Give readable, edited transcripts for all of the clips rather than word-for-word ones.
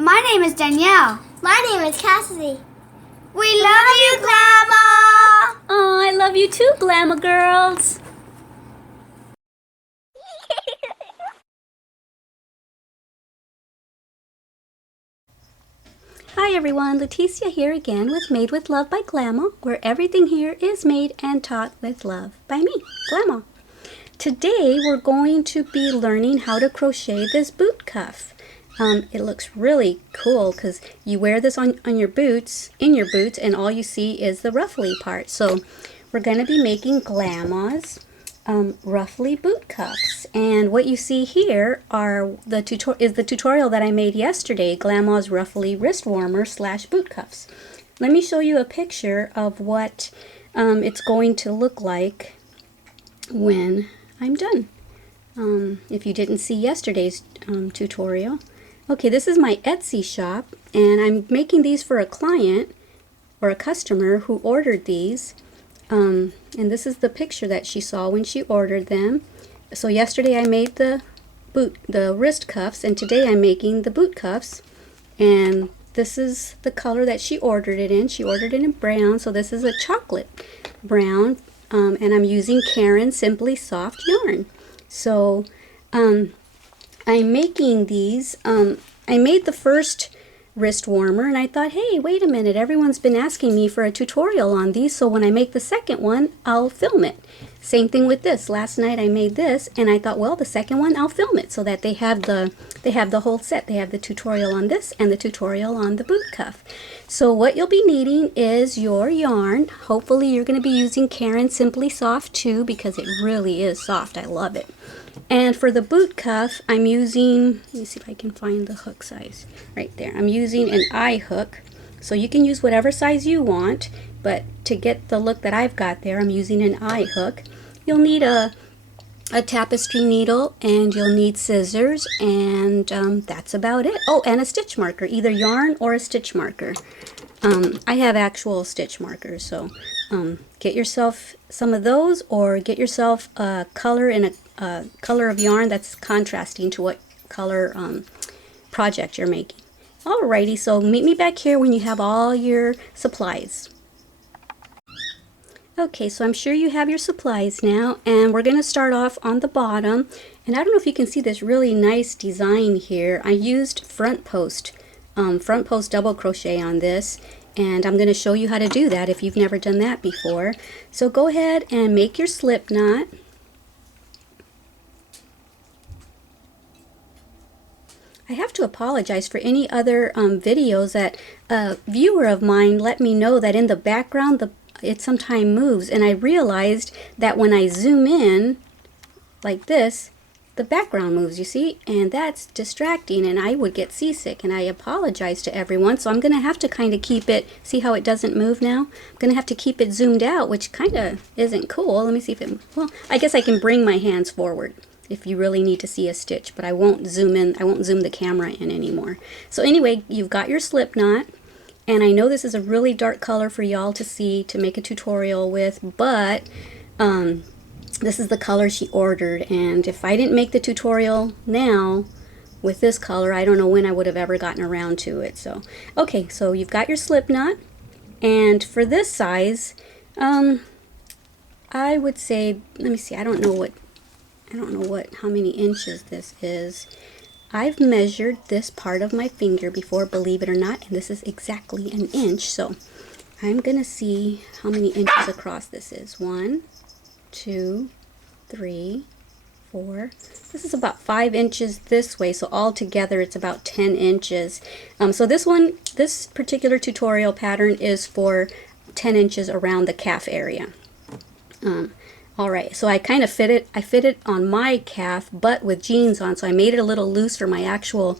My name is Danielle. My name is Cassidy. We love you, Glama! Oh, I love you too, Glama girls. Hi everyone, Leticia here again with Made with Love by Glama, where everything here is made and taught with love by me, Glama. Today we're going to be learning how to crochet this boot cuff. It looks really cool because you wear this on your boots, and all you see is the ruffly part. So we're going to be making Glama's ruffly boot cuffs. And what you see here are the tutorial that I made yesterday, Glama's ruffly wrist warmer / boot cuffs. Let me show you a picture of what it's going to look like when I'm done. If you didn't see yesterday's tutorial. Okay, this is my Etsy shop, and I'm making these for a client or a customer who ordered these. And this is the picture that she saw when she ordered them. So yesterday I made the wrist cuffs, and today I'm making the boot cuffs. And this is the color that she ordered it in. She ordered it in brown, so this is a chocolate brown. And I'm using Careprost Simply Soft yarn. So I'm making these. I made the first wrist warmer, and I thought, hey, wait a minute, everyone's been asking me for a tutorial on these, so when I make the second one, I'll film it. Same thing with this. Last night I made this, and I thought, well, the second one I'll film it so that they have the whole set. They have the tutorial on this and the tutorial on the boot cuff. So what you'll be needing is your yarn. Hopefully you're going to be using Careprost Simply Soft too, because it really is soft. I love it. And for the boot cuff, I'm using, let me see if I can find the hook size right there. I'm using an eye hook. So you can use whatever size you want, but to get the look that I've got there, I'm using an eye hook. You'll need a tapestry needle, and you'll need scissors, and that's about it. Oh, and a stitch marker, either yarn or a stitch marker. I have actual stitch markers, so get yourself some of those, or get yourself a color in a color of yarn that's contrasting to what color project you're making. Alrighty, so meet me back here when you have all your supplies. Okay, so I'm sure you have your supplies now, and we're going to start off on the bottom. And I don't know if you can see this really nice design here. I used front post double crochet on this, and I'm going to show you how to do that if you've never done that before. So go ahead and make your slip knot. I have to apologize for any other videos that a viewer of mine let me know that in the background it sometimes moves, and I realized that when I zoom in like this, the background moves, you see, and that's distracting, and I would get seasick, and I apologize to everyone. So I'm going to have to kind of keep it, see how it doesn't move now? I'm going to have to keep it zoomed out, which kind of isn't cool. Let me see if it, well, I guess I can bring my hands forward if you really need to see a stitch, but I won't zoom in, I won't zoom the camera in anymore. So anyway, you've got your slip knot. And I know this is a really dark color for y'all to see to make a tutorial with, but this is the color she ordered, and if I didn't make the tutorial now with this color, I don't know when I would have ever gotten around to it. So okay, so you've got your slip knot, and for this size, I would say, let me see, I don't know how many inches this is. I've measured this part of my finger before, believe it or not, and this is exactly an inch. So I'm going to see how many inches across this is. 1, 2, 3, 4. This is about 5 inches this way, so altogether it's about 10 inches. So this particular tutorial pattern is for 10 inches around the calf area. Alright, so I kind of fit it on my calf, but with jeans on, so I made it a little loose for my actual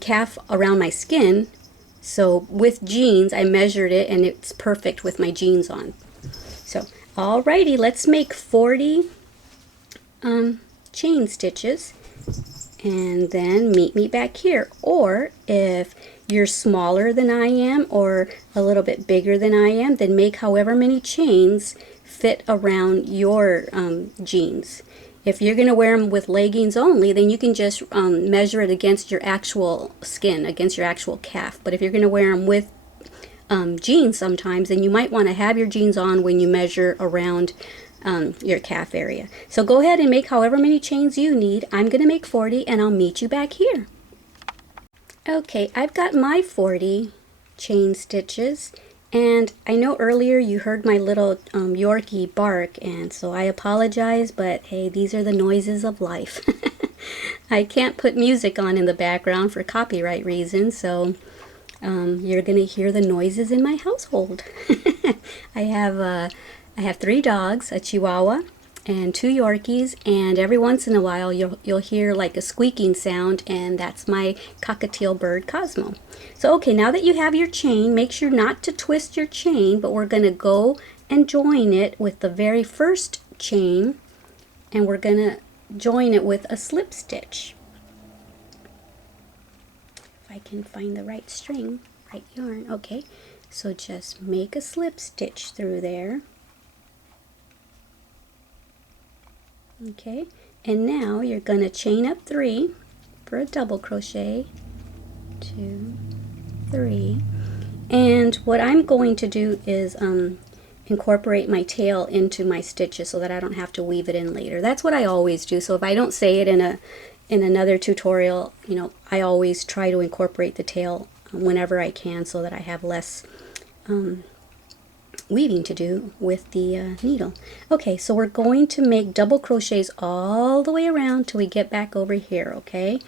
calf around my skin. So with jeans, I measured it, and it's perfect with my jeans on. So, alrighty, let's make 40 chain stitches, and then meet me back here. Or if you're smaller than I am, or a little bit bigger than I am, then make however many chains fit around your jeans. If you're going to wear them with leggings only, then you can just measure it against your actual skin, against your actual calf. But if you're going to wear them with jeans sometimes, then you might want to have your jeans on when you measure around your calf area. So go ahead and make however many chains you need. I'm going to make 40 and I'll meet you back here. Okay, I've got my 40 chain stitches, and I know earlier you heard my little Yorkie bark, and so I apologize, but hey, these are the noises of life. I can't put music on in the background for copyright reasons, so you're gonna hear the noises in my household. I have 3 dogs, a Chihuahua and 2 Yorkies, and every once in a while you'll hear like a squeaking sound, and that's my cockatiel bird Cosmo. So okay, now that you have your chain, make sure not to twist your chain, but we're gonna go and join it with the very first chain, and we're gonna join it with a slip stitch. If I can find the right string, right yarn. Okay, so just make a slip stitch through there. Okay, and now you're going to chain up 3 for a double crochet, 2, 3, and what I'm going to do is incorporate my tail into my stitches so that I don't have to weave it in later. That's what I always do. So if I don't say it in another tutorial, you know, I always try to incorporate the tail whenever I can so that I have less weaving to do with the needle. Okay, so we're going to make double crochets all the way around till we get back over here, okay?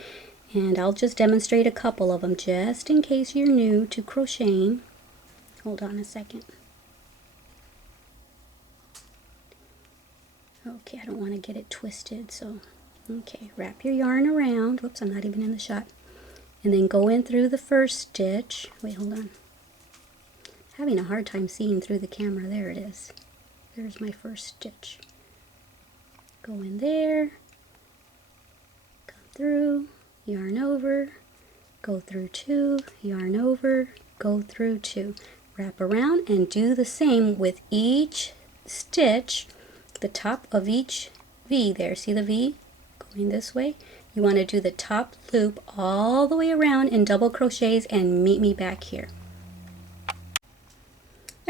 And I'll just demonstrate a couple of them just in case you're new to crocheting. Hold on a second. Okay, I don't want to get it twisted, so okay, wrap your yarn around. Whoops, I'm not even in the shot. And then go in through the first stitch. Wait, hold on. Having a hard time seeing through the camera. There it is. There's my first stitch. Go in there, come through, yarn over, go through 2, yarn over, go through 2. Wrap around and do the same with each stitch, the top of each V there. See the V going this way? You want to do the top loop all the way around in double crochets and meet me back here.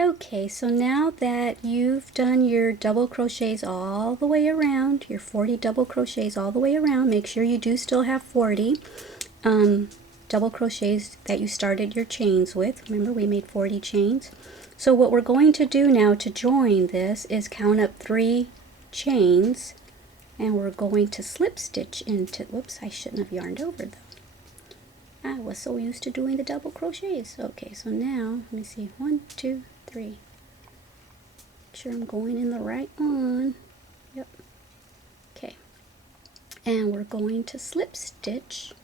Okay, so now that you've done your double crochets all the way around, your 40 double crochets all the way around, make sure you do still have 40 double crochets that you started your chains with. Remember, we made 40 chains. So what we're going to do now to join this is count up 3 chains, and we're going to slip stitch into, whoops, I shouldn't have yarned over though. I was so used to doing the double crochets. Okay, so now, let me see, 1, 2, 3. Make sure I'm going in the right one. Yep. Okay. And we're going to slip stitch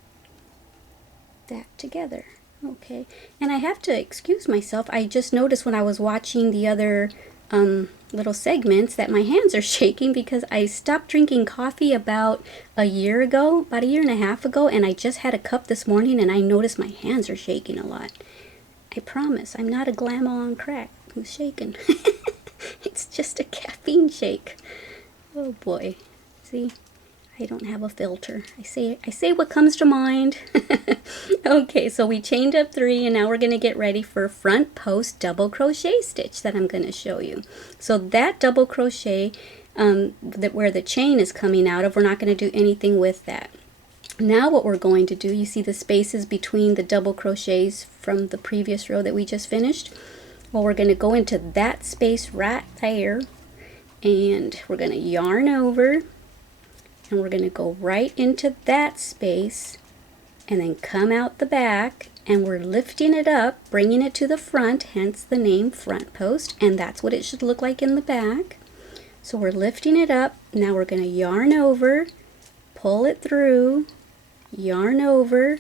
that together. Okay. And I have to excuse myself. I just noticed when I was watching the other little segments that my hands are shaking because I stopped drinking coffee about a year ago, about a year and a half ago, and I just had a cup this morning and I noticed my hands are shaking a lot. I promise, I'm not a Glama on crack who's shaking. It's just a caffeine shake. Oh boy. See, I don't have a filter. I say what comes to mind. Okay, so we chained up 3 and now we're going to get ready for front post double crochet stitch that I'm going to show you. So that double crochet where the chain is coming out of, we're not going to do anything with that. Now what we're going to do, you see the spaces between the double crochets from the previous row that we just finished? Well, we're going to go into that space right there, and we're going to yarn over, and we're going to go right into that space, and then come out the back, and we're lifting it up, bringing it to the front, hence the name front post, and that's what it should look like in the back. So we're lifting it up, now we're going to yarn over, pull it through, yarn over,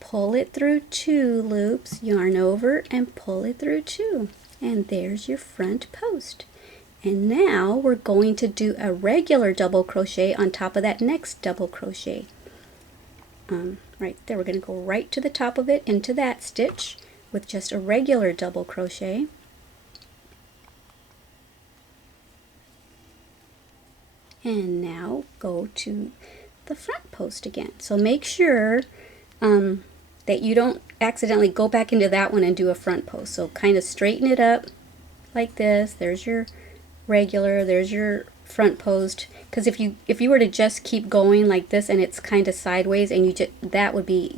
pull it through 2 loops, yarn over and pull it through 2, and there's your front post. And now we're going to do a regular double crochet on top of that next double crochet. Right there, we're going to go right to the top of it into that stitch with just a regular double crochet. And now go to the front post again. So make sure that you don't accidentally go back into that one and do a front post. So kind of straighten it up like this. There's your regular, there's your front post. Because if you were to just keep going like this and it's kind of sideways, and that would be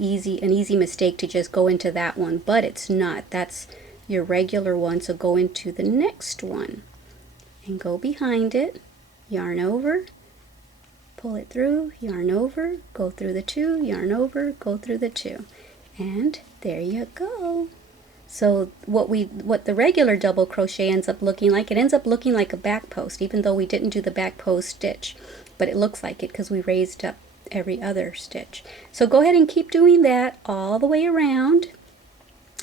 an easy mistake to just go into that one, but it's not. That's your regular one. So go into the next one and go behind it, yarn over, pull it through, yarn over, go through the two, yarn over, go through the two, and there you go. So what the regular double crochet ends up looking like, it ends up looking like a back post, even though we didn't do the back post stitch, but it looks like it because we raised up every other stitch. So go ahead and keep doing that all the way around.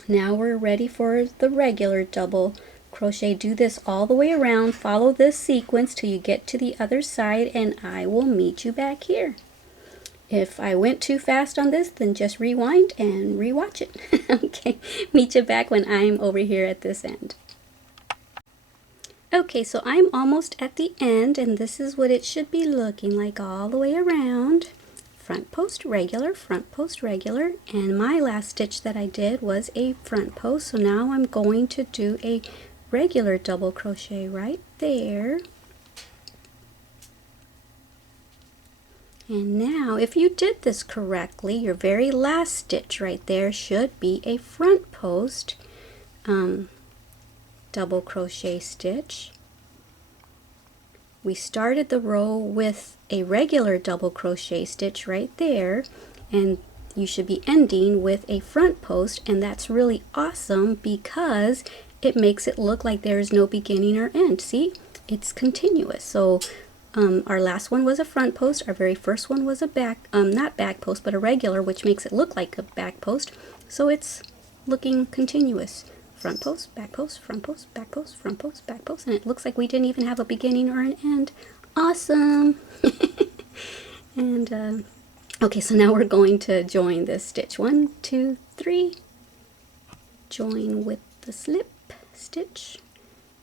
Now we're ready for the regular double crochet. Do this all the way around, follow this sequence till you get to the other side, and I will meet you back here. If I went too fast on this, then just rewind and rewatch it. Okay, meet you back when I'm over here at this end. Okay, so I'm almost at the end, and this is what it should be looking like all the way around. Front post regular, front post regular, and my last stitch that I did was a front post, so now I'm going to do a regular double crochet right there. And now if you did this correctly, your very last stitch right there should be a front post double crochet stitch. We started the row with a regular double crochet stitch right there, and you should be ending with a front post, and that's really awesome because it makes it look like there is no beginning or end. See, it's continuous. So our last one was a front post, our very first one was a not back post, but a regular, which makes it look like a back post. So it's looking continuous. Front post, back post, front post, back post, front post, back post, and it looks like we didn't even have a beginning or an end. Awesome! And okay, so now we're going to join this stitch. 1, 2, 3. Join with the slip stitch.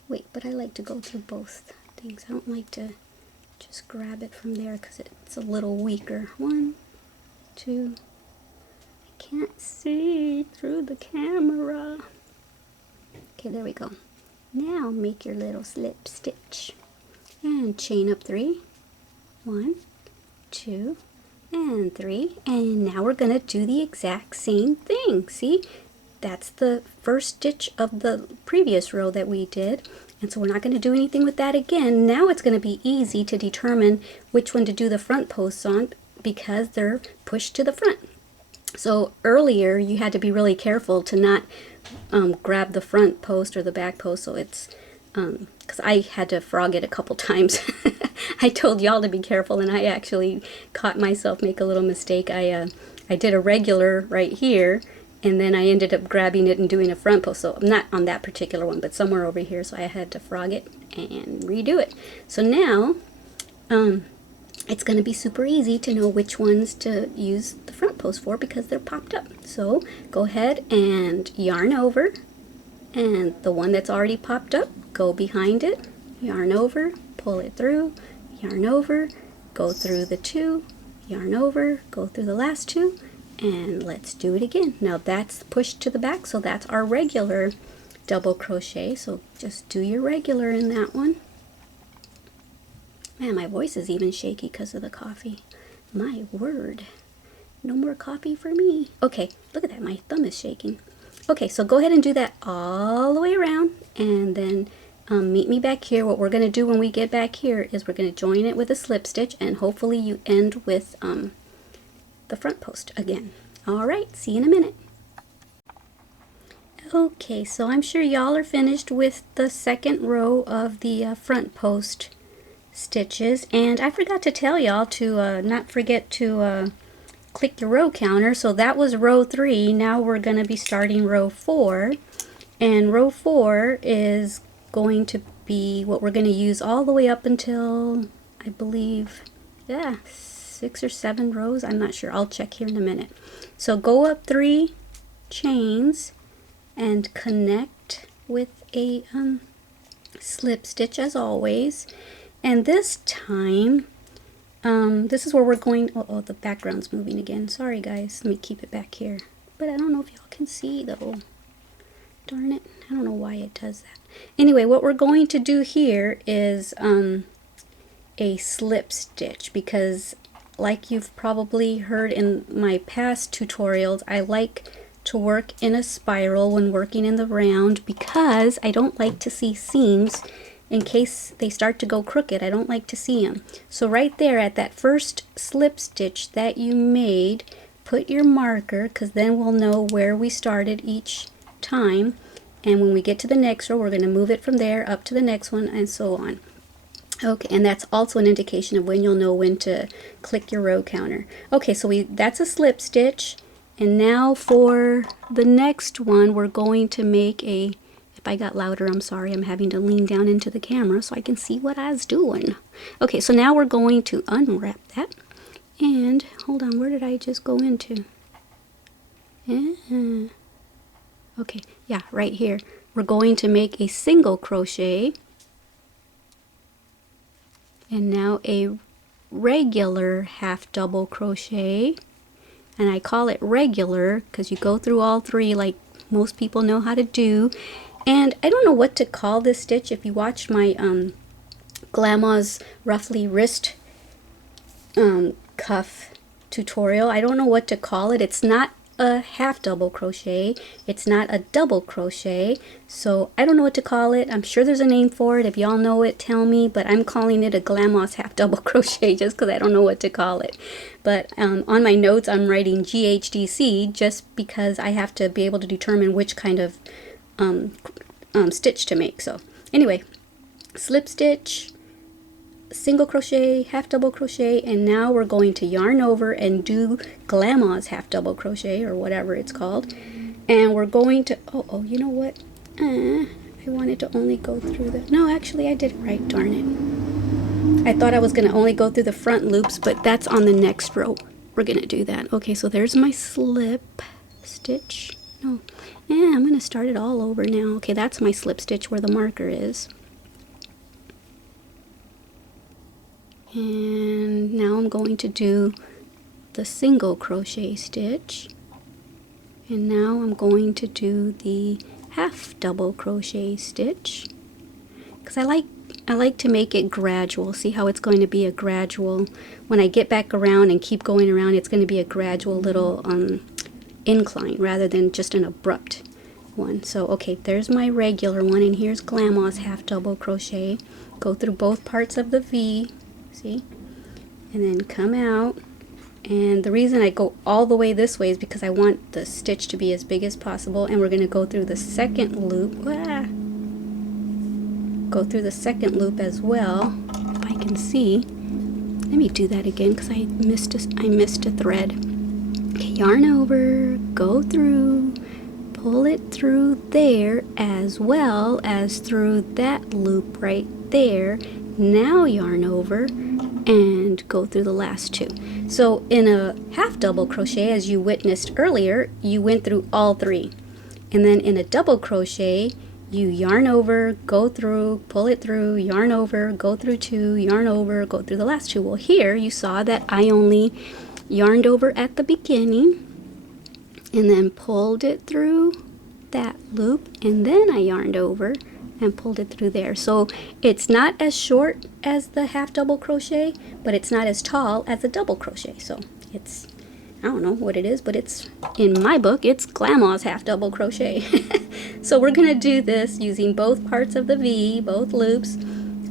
Wait, but I like to go through both things. I don't like to just grab it from there because it's a little weaker. 1, 2. I can't see through the camera. Okay, there we go. Now make your little slip stitch and chain up 3. 1, 2, and 3. And now we're going to do the exact same thing. See, that's the first stitch of the previous row that we did. And so we're not going to do anything with that again. Now it's going to be easy to determine which one to do the front posts on because they're pushed to the front. So earlier you had to be really careful to not grab the front post or the back post. So it's because I had to frog it a couple times. I told y'all to be careful, and I actually caught myself make a little mistake. I did a regular right here, and then I ended up grabbing it and doing a front post. So not on that particular one, but somewhere over here. So I had to frog it and redo it. So now it's going to be super easy to know which ones to use the front post for because they're popped up. So go ahead and yarn over, and the one that's already popped up, go behind it, yarn over, pull it through, yarn over, go through the 2, yarn over, go through the last 2, and let's do it again. Now that's pushed to the back, so that's our regular double crochet. So just do your regular in that one. Man, my voice is even shaky because of the coffee. My word. No more coffee for me. Okay, look at that. My thumb is shaking. Okay, so go ahead and do that all the way around, and then meet me back here. What we're going to do when we get back here is we're going to join it with a slip stitch, and hopefully you end with the front post again. All right, see you in a minute. Okay, so I'm sure y'all are finished with the second row of the front post stitches, and I forgot to tell y'all to not forget to click your row counter. So that was row 3. Now we're going to be starting row 4, and row 4 is going to be what we're going to use all the way up until, I believe, 6 or 7 rows. I'm not sure. I'll check here in a minute. So go up 3 chains and connect with a slip stitch as always. And this time, this is where we're going. Oh, the background's moving again. Sorry guys, let me keep it back here. But I don't know if y'all can see though. Darn it, I don't know why it does that. Anyway, what we're going to do here is a slip stitch, because like you've probably heard in my past tutorials, I like to work in a spiral when working in the round because I don't like to see seams in case they start to go crooked. I don't like to see them. So right there at that first slip stitch that you made, put your marker, because then we'll know where we started each time. And when we get to the next row, we're going to move it from there up to the next one and so on. Okay, and that's also an indication of when you'll know when to click your row counter. Okay, so that's a slip stitch. And now for the next one, we're going to make a, if I got louder, I'm sorry, I'm having to lean down into the camera so I can see what I was doing. Okay, so now we're going to unwrap that. And, hold on, where did I just go into? Okay, yeah, right here. We're going to make a single crochet. And now a regular half double crochet. And I call it regular because you go through all three like most people know how to do. And I don't know what to call this stitch. If you watched my Glama's Ruffly wrist cuff tutorial, I don't know what to call it. It's not a half double crochet, it's not a double crochet, so I don't know what to call it. I'm sure there's a name for it. If y'all know it, tell me, but I'm calling it a Glama's half double crochet just because I don't know what to call it. But on my notes I'm writing GHDC just because I have to be able to determine which kind of stitch to make. So anyway, slip stitch, single crochet, half double crochet, and now we're going to yarn over and do Glama's half double crochet or whatever it's called. And we're going to, oh, you know what? I wanted to only go through the, no, actually I did it right, darn it. I thought I was going to only go through the front loops, but that's on the next row. We're going to do that. Okay, so there's my slip stitch. No, I'm going to start it all over now. Okay, that's my slip stitch where the marker is. And now I'm going to do the single crochet stitch, and now I'm going to do the half double crochet stitch because I like to make it gradual. See how it's going to be a gradual, when I get back around and keep going around, it's going to be a gradual little incline rather than just an abrupt one. So okay, there's my regular one, and here's Glama's half double crochet. Go through both parts of the V, see, and then come out. And the reason I go all the way this way is because I want the stitch to be as big as possible, and we're going to go through the second loop. Go through the second loop as well, if I can see. Let me do that again because I missed a thread. Okay, yarn over, go through, pull it through there as well as through that loop right there. Now yarn over and go through the last two. So in a half double crochet, as you witnessed earlier, you went through all three. And then in a double crochet, you yarn over, go through, pull it through, yarn over, go through two, yarn over, go through the last two. Well, here you saw that I only yarned over at the beginning and then pulled it through that loop, and then I yarned over and pulled it through there. So it's not as short as the half double crochet, but it's not as tall as a double crochet. So it's, I don't know what it is, but it's, in my book, it's Glama's half double crochet. So we're gonna do this using both parts of the V, both loops.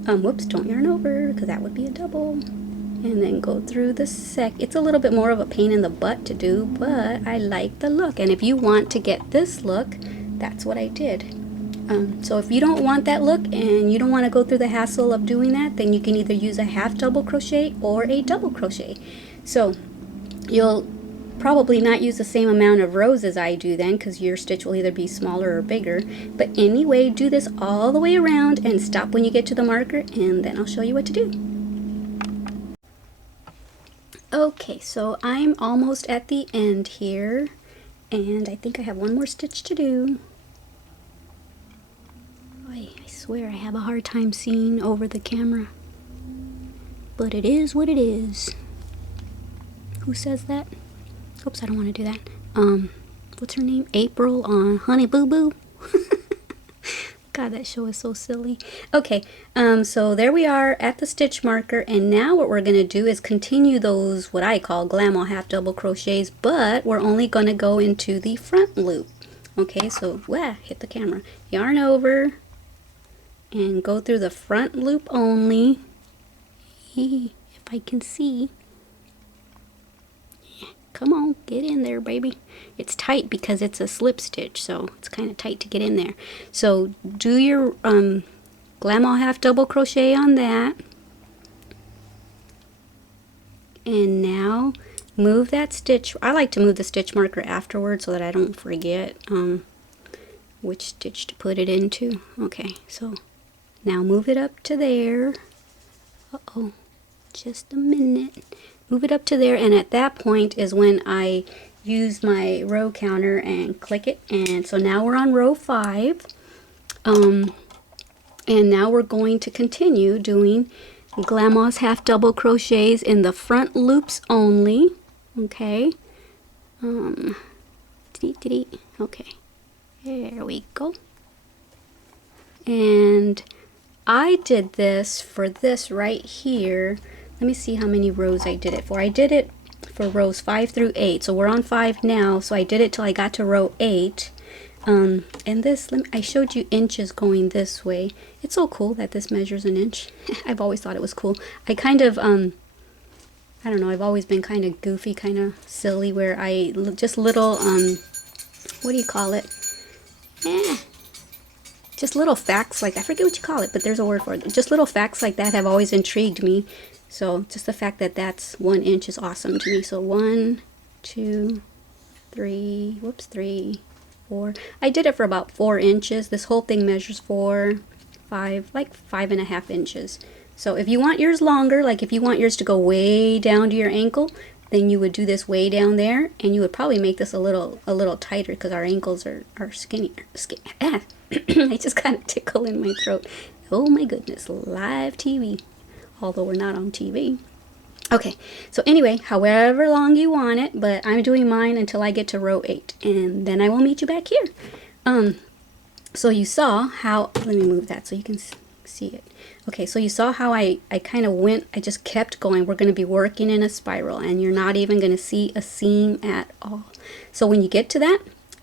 Whoops, don't yarn over because that would be a double. And then go through the it's a little bit more of a pain in the butt to do, but I like the look. And if you want to get this look, that's what I did. So if you don't want that look and you don't want to go through the hassle of doing that, then you can either use a half double crochet or a double crochet. So you'll probably not use the same amount of rows as I do then, because your stitch will either be smaller or bigger. But anyway, do this all the way around and stop when you get to the marker, and then I'll show you what to do. Okay, so I'm almost at the end here, and I think I have one more stitch to do. I swear I have a hard time seeing over the camera. but it is what it is. Who says that? Oops, I don't want to do that. What's her name? April on Honey Boo Boo. God, that show is so silly. Okay, so there we are at the stitch marker, and now what we're going to do is continue those, what I call Glama half double crochets, but we're only going to go into the front loop. Okay, so, hit the camera. Yarn over, and go through the front loop only. If I can see. Come on, get in there, baby. It's tight because it's a slip stitch, so it's kind of tight to get in there. So do your Glama half double crochet on that. And now move that stitch. I like to move the stitch marker afterwards so that I don't forget which stitch to put it into. Okay, so now move it up to there. Uh-oh, just a minute. Move it up to there, and at that point is when I use my row counter and click it. And so now we're on row 5, and now we're going to continue doing Glama's half double crochets in the front loops only. Okay, okay, there we go. And I did this for this right here. Let me see how many rows I did it for. I did it for rows 5 through 8. So we're on 5 now. So I did it till I got to row 8. And this, I showed you inches going this way. It's so cool that this measures an inch. I've always thought it was cool. I kind of, I don't know, I've always been kind of goofy, kind of silly, where I just little, what do you call it? Just little facts like, I forget what you call it, but there's a word for it. Just little facts like that have always intrigued me. So just the fact that that's 1 inch is awesome to me. So 1, 2, 3, 4. I did it for about 4 inches. This whole thing measures 4, 5, like 5.5 inches. So if you want yours longer, like if you want yours to go way down to your ankle, then you would do this way down there, and you would probably make this a little tighter because our ankles are skinnier. I just kind of tickle in my throat. Oh my goodness, live TV. Although we're not on TV. Okay, so anyway, however long you want it, but I'm doing mine until I get to row 8, and then I will meet you back here. So you saw how, let me move that so you can see it. Okay, so you saw how I kind of went, I just kept going. We're going to be working in a spiral, and you're not even going to see a seam at all. So when you get to that,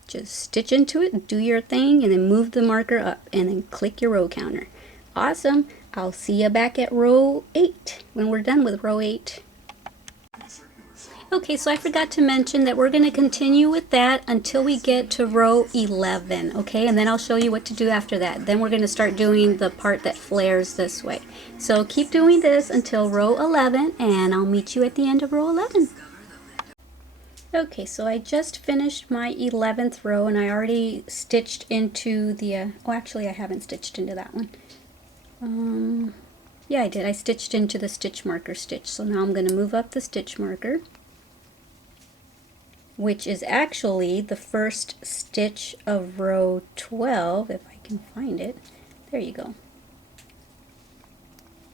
just stitch into it, do your thing, and then move the marker up, and then click your row counter. Awesome. I'll see you back at row 8 when we're done with row 8. Okay, so I forgot to mention that we're going to continue with that until we get to row 11, okay? And then I'll show you what to do after that. Then we're going to start doing the part that flares this way. So keep doing this until row 11, and I'll meet you at the end of row 11. Okay, so I just finished my 11th row, and I already stitched into the, oh actually I haven't stitched into that one. Yeah, I did. I stitched into the stitch marker stitch. So now I'm going to move up the stitch marker, which is actually the first stitch of row 12, if I can find it. There you go.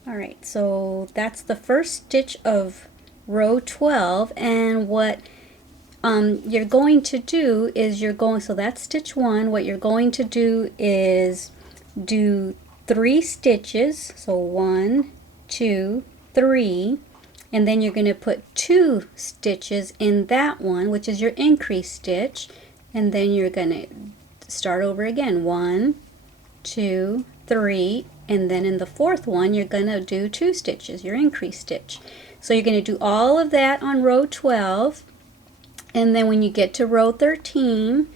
Alright, so that's the first stitch of row 12, and what you're going to do is so that's stitch 1. What you're going to do is do 3 stitches, so 1, 2, 3, and then you're going to put 2 stitches in that one, which is your increase stitch, and then you're going to start over again, 1, 2, 3, and then in the 4th one you're going to do 2 stitches, your increase stitch. So you're going to do all of that on row 12, and then when you get to row 13,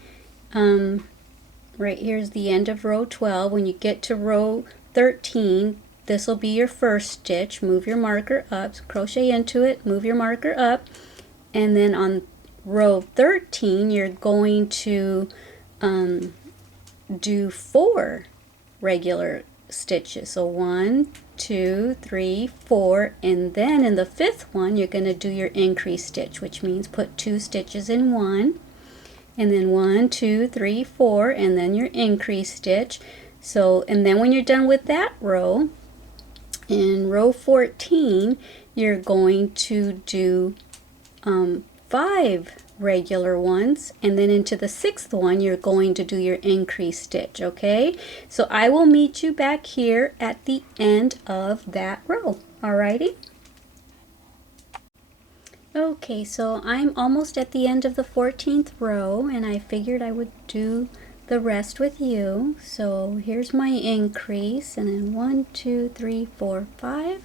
right here's the end of row 12. When you get to row 13, this will be your first stitch. Move your marker up, crochet into it, move your marker up, and then on row 13 you're going to do 4 regular stitches. So 1, 2, 3, 4, and then in the 5th one you're going to do your increase stitch, which means put 2 stitches in one, and then 1, 2, 3, 4, and then your increase stitch. So, and then when you're done with that row, In row 14, you're going to do 5 regular ones, and then into the 6th one you're going to do your increase stitch. Okay, so I will meet you back here at the end of that row. Alrighty. Okay, so I'm almost at the end of the 14th row, and I figured I would do the rest with you. So here's my increase, and then 1, 2, 3, 4, 5,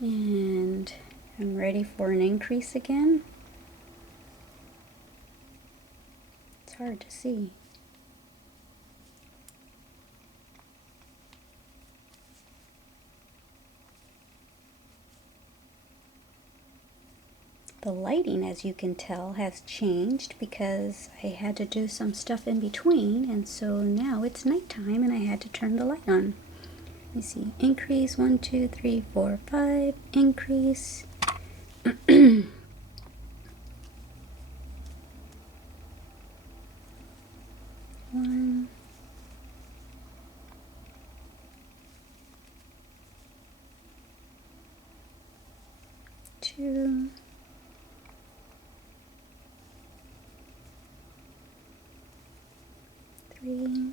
and I'm ready for an increase again. It's hard to see. The lighting, as you can tell, has changed because I had to do some stuff in between, and so now it's nighttime and I had to turn the light on. Let me see. Increase, 1, 2, 3, 4, 5, increase. 1, 2, 3,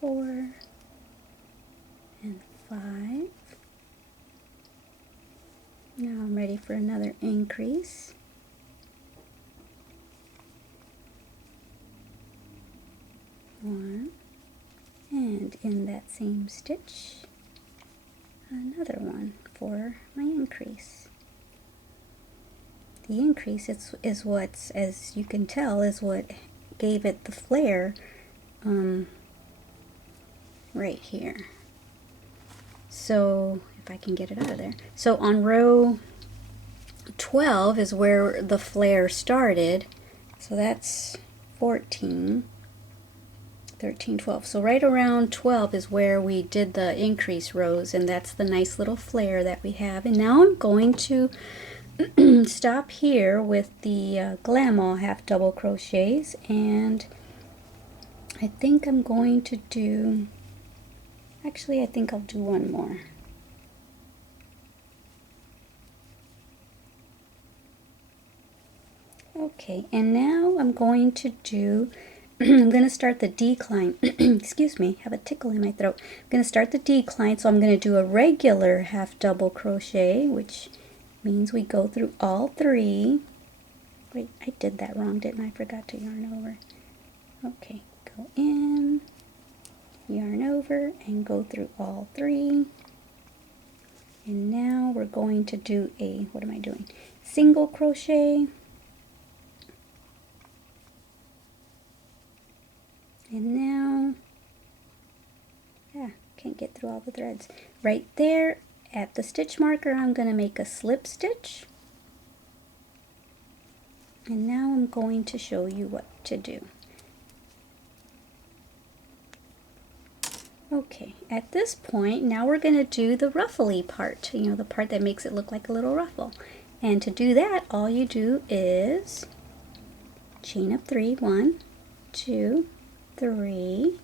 4, and 5. Now I'm ready for another increase. 1, and in that same stitch, another one for my increase. The increase is what's, as you can tell, is what gave it the flare right here. So if I can get it out of there. So on row 12 is where the flare started. So that's 14, 13, 12. So right around 12 is where we did the increase rows, and that's the nice little flare that we have. And now I'm going to stop here with the Glama half double crochets, and I think I'm going to do, actually I think I'll do one more. Okay, and now I'm going to do, I'm going to start the decline. Excuse me, I have a tickle in my throat. I'm going to start the decline, so I'm going to do a regular half double crochet, which means we go through all 3. Wait, I did that wrong, didn't I? I forgot to yarn over. Okay, go in, yarn over, and go through all 3. And now we're going to do a, what am I doing? Single crochet. And now, can't get through all the threads. Right there at the stitch marker, I'm going to make a slip stitch. And now I'm going to show you what to do. Okay, at this point, now we're going to do the ruffly part, you know, the part that makes it look like a little ruffle. And to do that, all you do is chain up 3, 1, 2, 3,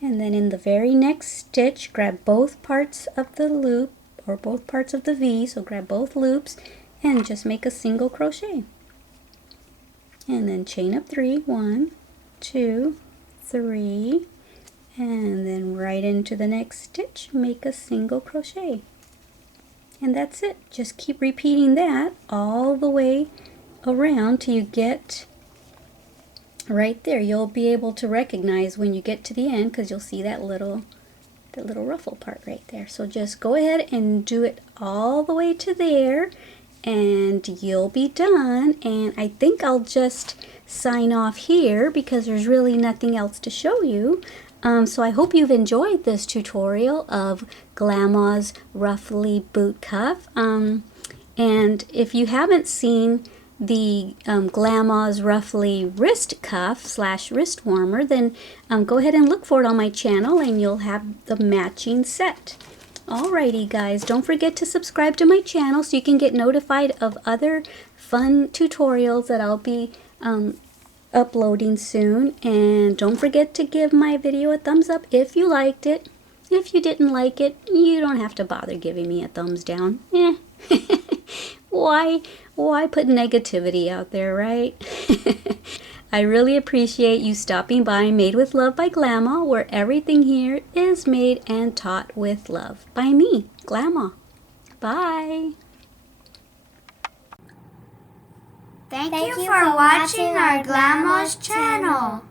and then in the very next stitch, grab both parts of the loop, or both parts of the V, so grab both loops, and just make a single crochet. And then chain up 3, 1, 2, 3, and then right into the next stitch, make a single crochet. And that's it. Just keep repeating that all the way around till you get right there. You'll be able to recognize when you get to the end, because you'll see that little ruffle part right there. So just go ahead and do it all the way to there, and you'll be done. And I think I'll just sign off here because there's really nothing else to show you. So I hope you've enjoyed this tutorial of Glama's Ruffly boot cuff. And if you haven't seen the Glama's Ruffly wrist cuff / wrist warmer, then go ahead and look for it on my channel, and you'll have the matching set. Alrighty guys, don't forget to subscribe to my channel so you can get notified of other fun tutorials that I'll be uploading soon. And don't forget to give my video a thumbs up if you liked it. If you didn't like it, you don't have to bother giving me a thumbs down. Why put negativity out there, right? I really appreciate you stopping by Made with Love by Glama, where everything here is made and taught with love by me, Glama. Bye. Thank you for watching our Glama's channel.